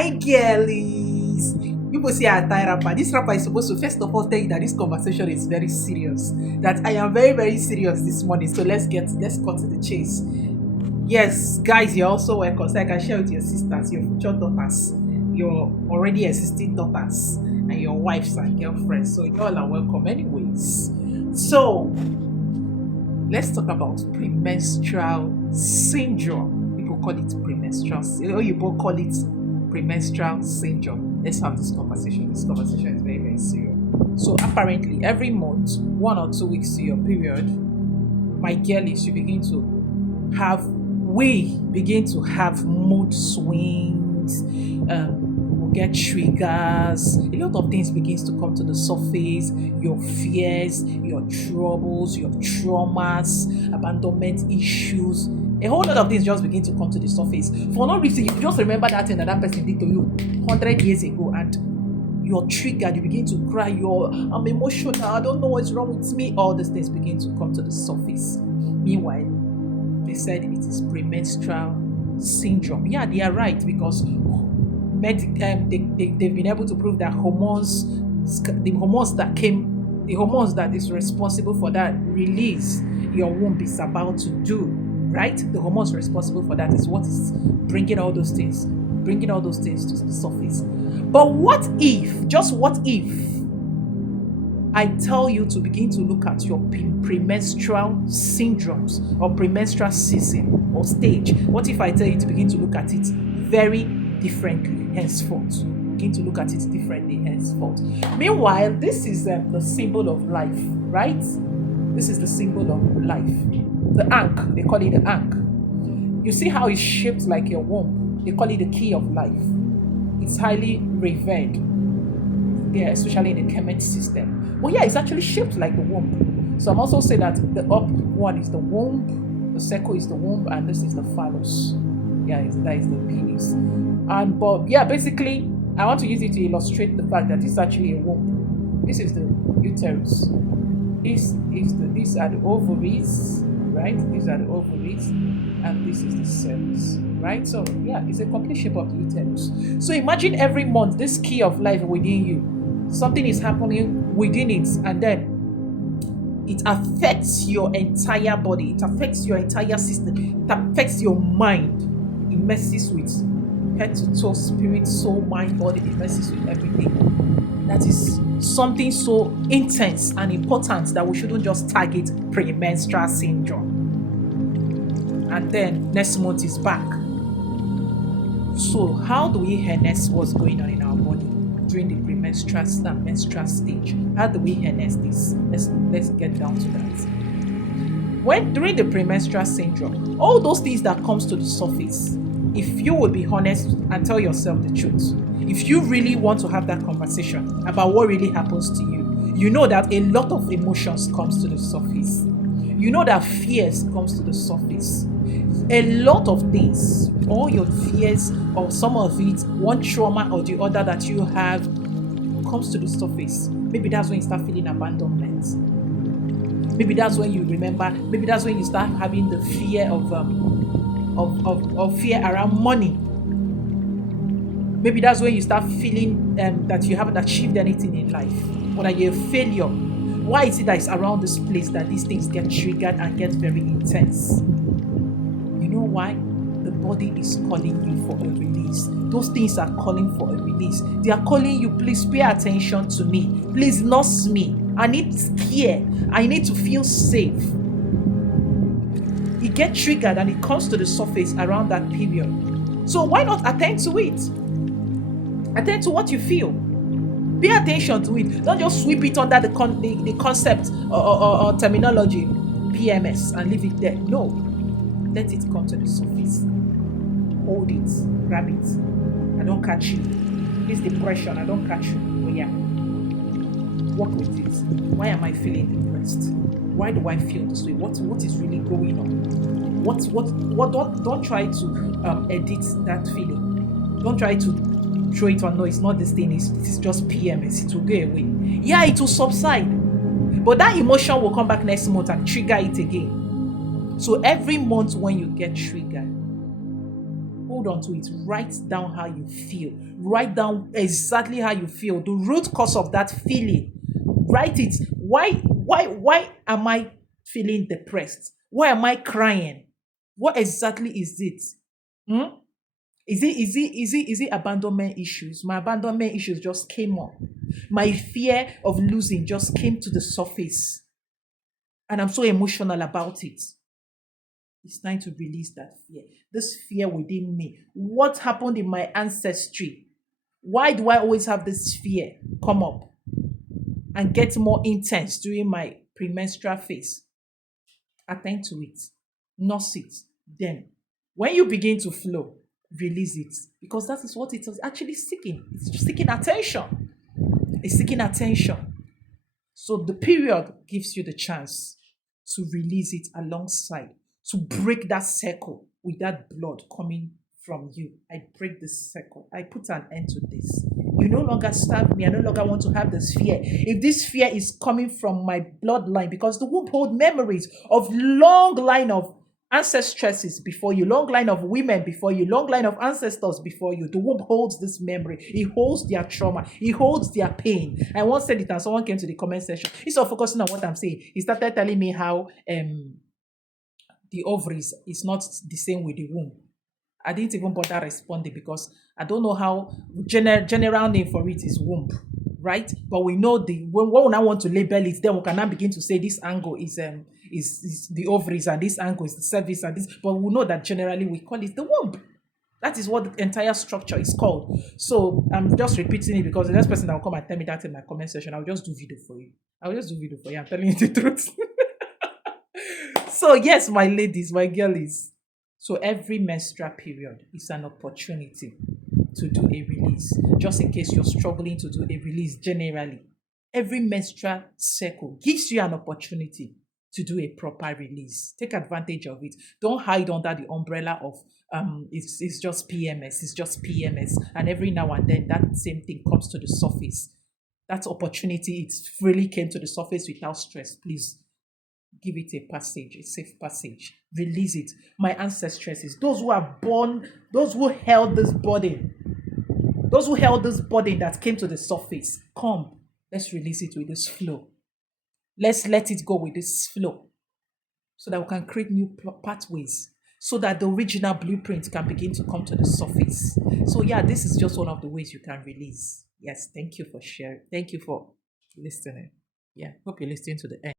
My girlies, people say I tie rapper. This rapper is supposed to first of all tell you that this conversation is very serious. That I am very, very serious this morning. So let's cut to the chase. Yes, guys, you're also welcome. So I can share with your sisters, your future daughters, your already existing daughters, and your wives and girlfriends. So you all are welcome anyways. So let's talk about premenstrual syndrome. People call it premenstrual. You both call it premenstrual syndrome. Let's have this conversation. This conversation is very, very serious. So apparently, every month, 1 or 2 weeks to your period, my girlies, we begin to have mood swings. We'll get triggers. A lot of things begins to come to the surface. Your fears, your troubles, your traumas, abandonment issues. A whole lot of things just begin to come to the surface. For no reason, you just remember that thing that person did to you 100 years ago and you're triggered, you begin to cry, I'm emotional, I don't know what's wrong with me. All these things begin to come to the surface. Meanwhile, they said it is premenstrual syndrome. Yeah, they are right, because they've been able to prove that the hormones that is responsible for that release your womb is about to do, right? The hormones responsible for that is what is bringing all those things to the surface. But what if, just what if, I tell you to begin to look at your premenstrual syndromes or premenstrual season or stage? What if I tell you to begin to look at it very differently henceforth? Begin to look at it differently henceforth. Meanwhile, this is the symbol of life, right? This is the symbol of life. The ankh, they call it the ankh. You see how it's shaped like your womb? They call it the key of life. It's highly revered, yeah, especially in the Kemet system. But yeah, it's actually shaped like the womb. So I'm also saying that the up one is the womb, the circle is the womb, and this is the phallus. Yeah, that is the penis. But yeah, basically, I want to use it to illustrate the fact that this is actually a womb. This is the uterus. These are the ovaries, right? These are the ovaries, and this is the cells, right? So yeah, it's a complete shape of the uterus. So imagine every month this key of life within you, something is happening within it, and then it affects your entire body, it affects your entire system, it affects your mind. It messes with head to toe, spirit, soul, mind, body. It messes with everything. That is something so intense and important that we shouldn't just target premenstrual syndrome. And then next month is back. So how do we harness what's going on in our body during the premenstrual menstrual stage? How do we harness this? Let's get down to that. During the premenstrual syndrome, all those things that comes to the surface, if you will be honest and tell yourself the truth, if you really want to have that conversation about what really happens to you, you know that a lot of emotions comes to the surface. You know that fears comes to the surface. A lot of things, all your fears or some of it, one trauma or the other that you have comes to the surface. Maybe that's when you start feeling abandonment. Maybe that's when you remember, maybe that's when you start having the fear of fear around money. Maybe that's when you start feeling that you haven't achieved anything in life, or that you're a failure. Why is it that it's around this place that these things get triggered and get very intense? You know why? The body is calling you for a release. Those things are calling for a release. They are calling you, please pay attention to me. Please nurse me. I need care. I need to feel safe. It gets triggered and it comes to the surface around that period. So why not attend to it? Attend to what you feel. Pay attention to it. Don't just sweep it under the concept or terminology PMS and leave it there. No. Let it come to the surface. Hold it. Grab it. I don't catch you. This depression, I don't catch you. Oh yeah. Work with it. Why am I feeling depressed? Why do I feel this way? What is really going on? Don't try to edit that feeling. Don't try to throw it on. No, it's not this thing. It is just PMS. It will go away. Yeah, it will subside. But that emotion will come back next month and trigger it again. So every month when you get triggered, hold on to it. Write down how you feel. Write down exactly how you feel, the root cause of that feeling. Write it. Why am I feeling depressed? Why am I crying? What exactly is it? Hmm? Is it abandonment issues? My abandonment issues just came up. My fear of losing just came to the surface. And I'm so emotional about it. It's time to release that fear. This fear within me. What happened in my ancestry? Why do I always have this fear come up and get more intense during my premenstrual phase? Attend to it, nurse it. Then, when you begin to flow, release it because that is what it is actually seeking. It's seeking attention. It's seeking attention. So the period gives you the chance to release it alongside, to break that circle with that blood coming from you. I break this circle. I put an end to this. You no longer stab me. I no longer want to have this fear. If this fear is coming from my bloodline, because the womb holds memories of long line of ancestresses before you, long line of women before you, long line of ancestors before you. The womb holds this memory. It holds their trauma. It holds their pain. I once said it and someone came to the comment section. Instead of focusing on what I'm saying, he started telling me how the ovaries is not the same with the womb. I didn't even bother responding because I don't know how general name for it is womb, right? But we know the when I want to label it, then we can now begin to say this angle is the ovaries and this angle is the cervix and this. But we know that generally we call it the womb. That is what the entire structure is called. So I'm just repeating it because the next person that will come and tell me that in my comment section, I'll just do video for you. I'll just do video for you. I'm telling you the truth. So yes, my ladies, my girlies. So every menstrual period is an opportunity to do a release. Just in case you're struggling to do a release generally, every menstrual cycle gives you an opportunity to do a proper release. Take advantage of it. Don't hide under the umbrella of it's just PMS, it's just PMS. And every now and then that same thing comes to the surface. That opportunity, it really came to the surface without stress. Please give it a passage, a safe passage. Release it. My ancestresses, those who are born, those who held this burden, those who held this burden that came to the surface, come. Let's release it with this flow. Let's let it go with this flow so that we can create new pathways so that the original blueprint can begin to come to the surface. So, yeah, this is just one of the ways you can release. Yes, thank you for sharing. Thank you for listening. Yeah, hope you're listening to the end.